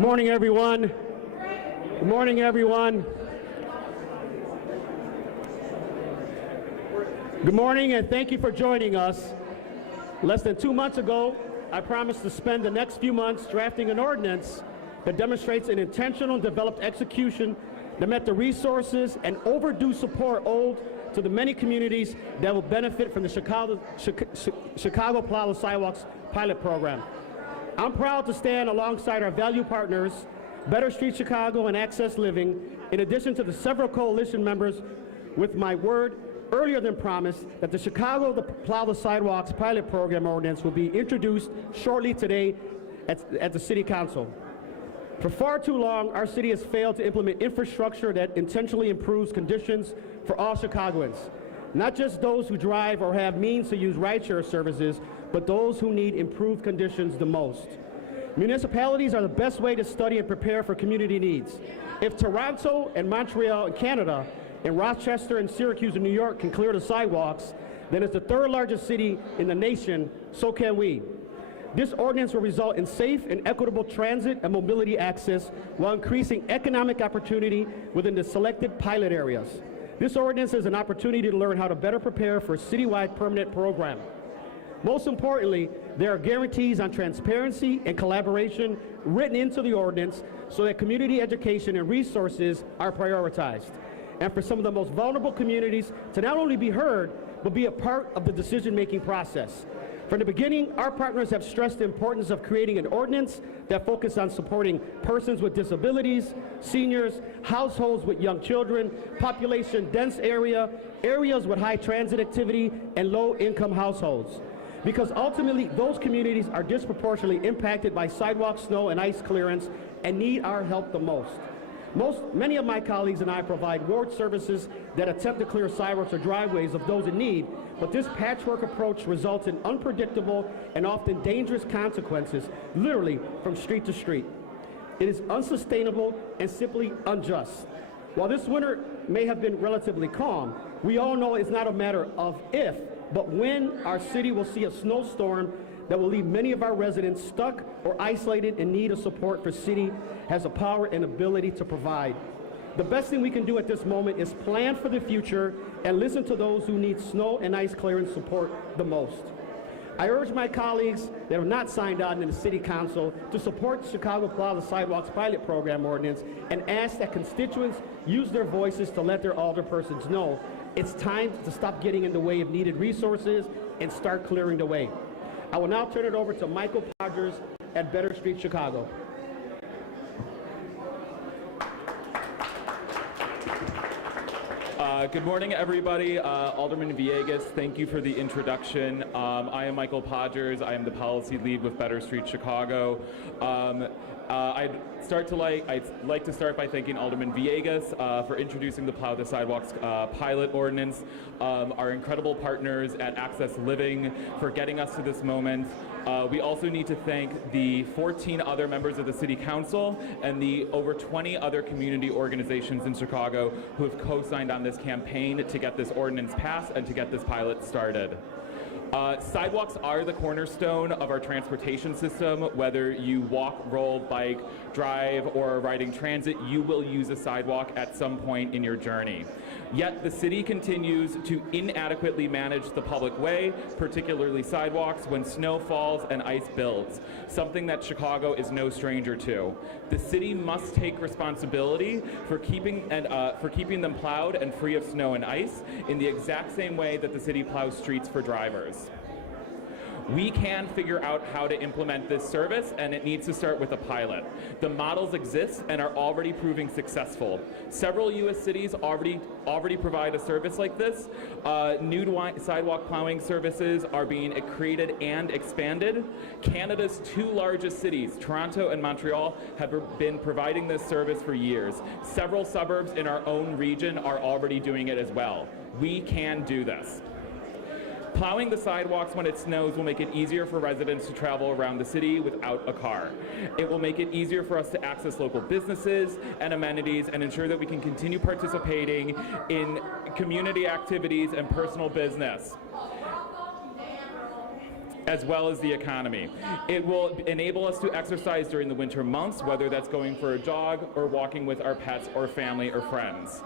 Good morning, everyone. Good morning, everyone. Good morning, and thank you for joining us. Less than 2 months ago, I promised to spend the next few months drafting an ordinance that demonstrates an intentional and developed execution that met the resources and overdue support owed to the many communities that will benefit from the Chicago Plow the Sidewalks pilot program. I'm proud to stand alongside our value partners, Better Street Chicago and Access Living, in addition to the several coalition members, with my word earlier than promised that the Chicago Plow the Sidewalks pilot program ordinance will be introduced shortly today at the City Council. For far too long, our city has failed to implement infrastructure that intentionally improves conditions for all Chicagoans, not just those who drive or have means to use rideshare services, but those who need improved conditions the most. Municipalities are the best way to study and prepare for community needs. If Toronto and Montreal in Canada and Rochester and Syracuse in New York can clear the sidewalks, then as the third largest city in the nation, so can we. This ordinance will result in safe and equitable transit and mobility access while increasing economic opportunity within the selected pilot areas. This ordinance is an opportunity to learn how to better prepare for a citywide permanent program. Most importantly, there are guarantees on transparency and collaboration written into the ordinance so that community education and resources are prioritized, and for some of the most vulnerable communities to not only be heard, but be a part of the decision-making process. From the beginning, our partners have stressed the importance of creating an ordinance that focuses on supporting persons with disabilities, seniors, households with young children, population-dense areas with high transit activity, and low-income households. Because ultimately, those communities are disproportionately impacted by sidewalk, snow, and ice clearance and need our help the most. Many of my colleagues and I provide ward services that attempt to clear sidewalks or driveways of those in need, but this patchwork approach results in unpredictable and often dangerous consequences, literally from street to street. It is unsustainable and simply unjust. While this winter may have been relatively calm, we all know it's not a matter of if, but when our city will see a snowstorm that will leave many of our residents stuck or isolated in need of support the city has the power and ability to provide. The best thing we can do at this moment is plan for the future and listen to those who need snow and ice clearance support the most. I urge my colleagues that have not signed on in the City Council to support the Chicago Plow the Sidewalks pilot program ordinance and ask that constituents use their voices to let their alderpersons know it's time to stop getting in the way of needed resources and start clearing the way. I will now turn it over to Michael Podgers at Better Street Chicago. Good morning, everybody. Alderman Villegas, thank you for the introduction. I am Michael Podgers. I am the policy lead with Better Street Chicago. I'd like to start by thanking Alderman Villegas for introducing the Plow the Sidewalks pilot ordinance, our incredible partners at Access Living for getting us to this moment. We also need to thank the 14 other members of the City Council and the over 20 other community organizations in Chicago who have co-signed on this campaign to get this ordinance passed and to get this pilot started. Sidewalks are the cornerstone of our transportation system. Whether you walk, roll, bike, drive, or are riding transit, you will use a sidewalk at some point in your journey. Yet the city continues to inadequately manage the public way, particularly sidewalks, when snow falls and ice builds, something that Chicago is no stranger to. The city must take responsibility for keeping them plowed and free of snow and ice in the exact same way that the city plows streets for drivers. We can figure out how to implement this service, and it needs to start with a pilot. The models exist and are already proving successful. Several U.S. cities already provide a service like this. New sidewalk plowing services are being created and expanded. Canada's two largest cities, Toronto and Montreal, have been providing this service for years. Several suburbs in our own region are already doing it as well. We can do this. Plowing the sidewalks when it snows will make it easier for residents to travel around the city without a car. It will make it easier for us to access local businesses and amenities and ensure that we can continue participating in community activities and personal business. as well as the economy. It will enable us to exercise during the winter months, whether that's going for a jog or walking with our pets or family or friends.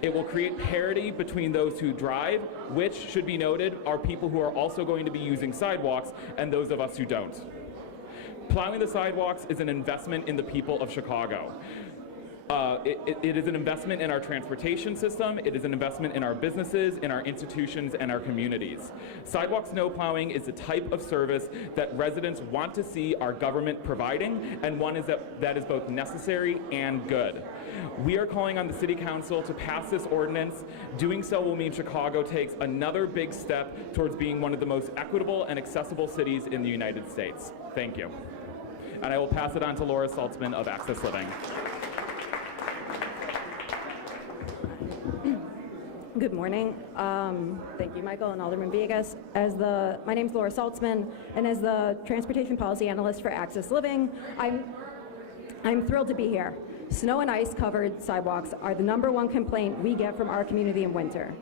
It will create parity between those who drive, which, should be noted, are people who are also going to be using sidewalks, and those of us who don't. Plowing the sidewalks is an investment in the people of Chicago. It is an investment in our transportation system, it is an investment in our businesses, in our institutions, and our communities. Sidewalk snow plowing is the type of service that residents want to see our government providing, and one is that is both necessary and good. We are calling on the City Council to pass this ordinance. Doing so will mean Chicago takes another big step towards being one of the most equitable and accessible cities in the United States. Thank you. And I will pass it on to Laura Saltzman of Access Living. Good morning. Thank you, Michael and Alderman Villegas. My name is Laura Saltzman, and as the Transportation Policy Analyst for Access Living, I'm thrilled to be here. Snow and ice covered sidewalks are the #1 complaint we get from our community in winter.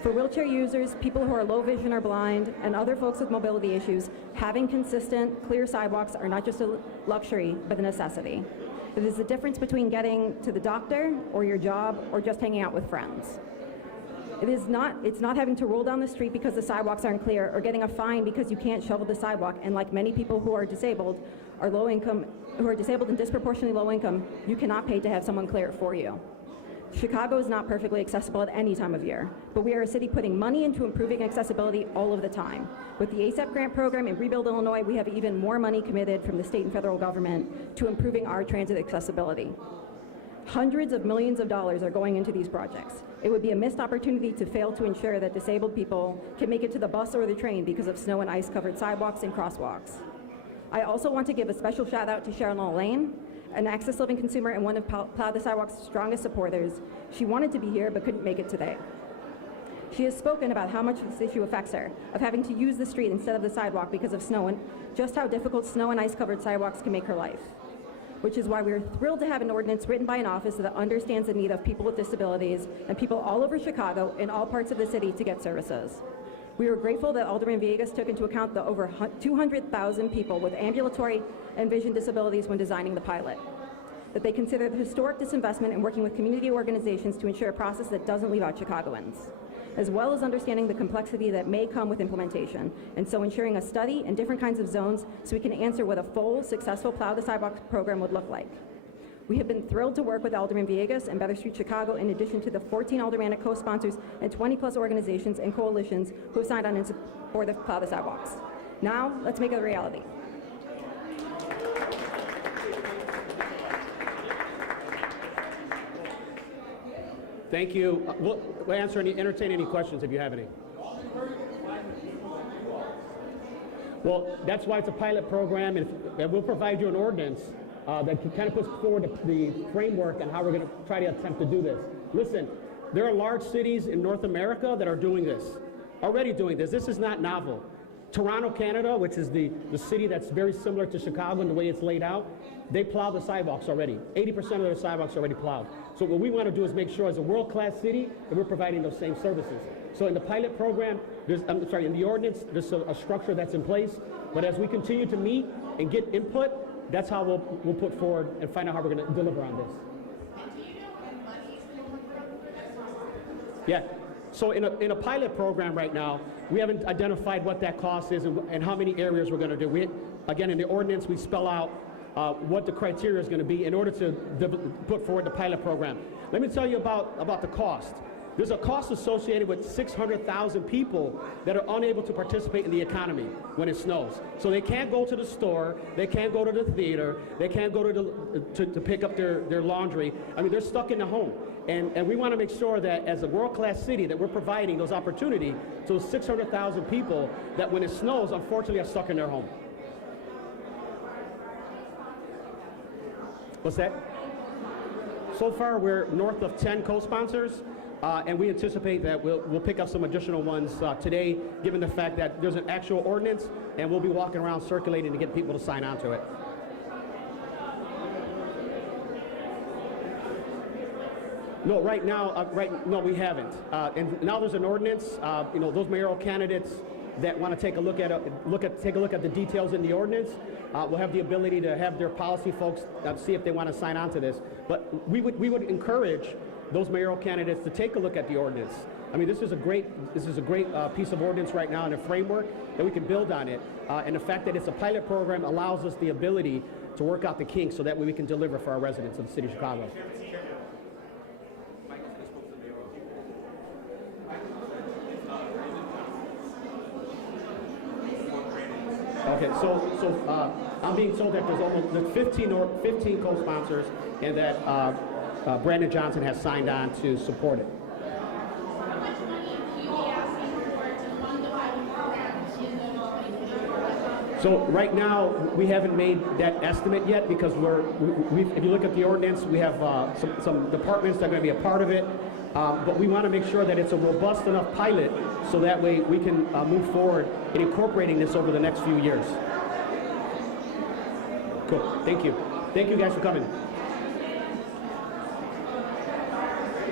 For wheelchair users, people who are low vision or blind, and other folks with mobility issues, having consistent, clear sidewalks are not just a luxury, but a necessity. It is the difference between getting to the doctor or your job or just hanging out with friends. It's not having to roll down the street because the sidewalks aren't clear, or getting a fine because you can't shovel the sidewalk, and like many people who are disabled, and disproportionately low income, you cannot pay to have someone clear it for you. Chicago is not perfectly accessible at any time of year, but we are a city putting money into improving accessibility all of the time. With the ASAP grant program and Rebuild Illinois, we have even more money committed from the state and federal government to improving our transit accessibility. Hundreds of millions of dollars are going into these projects. It would be a missed opportunity to fail to ensure that disabled people can make it to the bus or the train because of snow and ice covered sidewalks and crosswalks. I also want to give a special shout out to Sharon Lane, an Access Living consumer and one of Plow the Sidewalk's strongest supporters. She wanted to be here but couldn't make it today. She has spoken about how much this issue affects her, of having to use the street instead of the sidewalk because of snow, and just how difficult snow and ice covered sidewalks can make her life. Which is why we're thrilled to have an ordinance written by an office that understands the need of people with disabilities and people all over Chicago in all parts of the city to get services. We are grateful that Alderman Villegas took into account the over 200,000 people with ambulatory and vision disabilities when designing the pilot. That they consider the historic disinvestment in working with community organizations to ensure a process that doesn't leave out Chicagoans, as well as understanding the complexity that may come with implementation, and so ensuring a study and different kinds of zones so we can answer what a full, successful Plow the Sidewalk program would look like. We have been thrilled to work with Alderman Villegas and Better Street Chicago, in addition to the 14 aldermanic co-sponsors and 20+ organizations and coalitions who have signed on in support of Plow the Sidewalks. Now, let's make it a reality. Thank you. We'll entertain any questions if you have any. Well, that's why it's a pilot program, and we'll provide you an ordinance that kind of puts forward the framework and how we're going to try to attempt to do this. Listen, there are large cities in North America that are doing this, already doing this. This is not novel. Toronto, Canada, which is the city that's very similar to Chicago in the way it's laid out, they plow the sidewalks already. 80% of their sidewalks are already plowed. So what we want to do is make sure as a world-class city that we're providing those same services. So in the pilot program, in the ordinance, there's a structure that's in place, but as we continue to meet and get input, that's how we'll put forward and find out how we're going to deliver on this. And do you know when money is going to come from? Yeah. So in a pilot program right now, we haven't identified what that cost is and how many areas we're going to do. Again, in the ordinance, we spell out what the criteria is going to be in order to put forward the pilot program. Let me tell you about the cost. There's a cost associated with 600,000 people that are unable to participate in the economy when it snows. So they can't go to the store, they can't go to the theater, they can't go to pick up their laundry. I mean, they're stuck in the home. And we want to make sure that as a world-class city that we're providing those opportunities to those 600,000 people that when it snows, unfortunately, are stuck in their home. What's that? So far, we're north of 10 co-sponsors. And we anticipate that we'll pick up some additional ones today, given the fact that there's an actual ordinance, and we'll be walking around circulating to get people to sign on to it. No, right now, no, we haven't. And now there's an ordinance. Those mayoral candidates that want to take a look at the details in the ordinance will have the ability to have their policy folks see if they want to sign on to this. But we would encourage those mayoral candidates to take a look at the ordinance. I mean, this is a great piece of ordinance right now and a framework that we can build on it. And the fact that it's a pilot program allows us the ability to work out the kinks so that way we can deliver for our residents of the city of Chicago. Okay, so I'm being told that there's 15 co-sponsors and that Brandon Johnson has signed on to support it. How much money will you be asking for to fund the pilot program in the 2024 So right now, we haven't made that estimate yet because if you look at the ordinance, we have some departments that are going to be a part of it, but we want to make sure that it's a robust enough pilot so that way we can move forward in incorporating this over the next few years. Cool, thank you. Thank you guys for coming.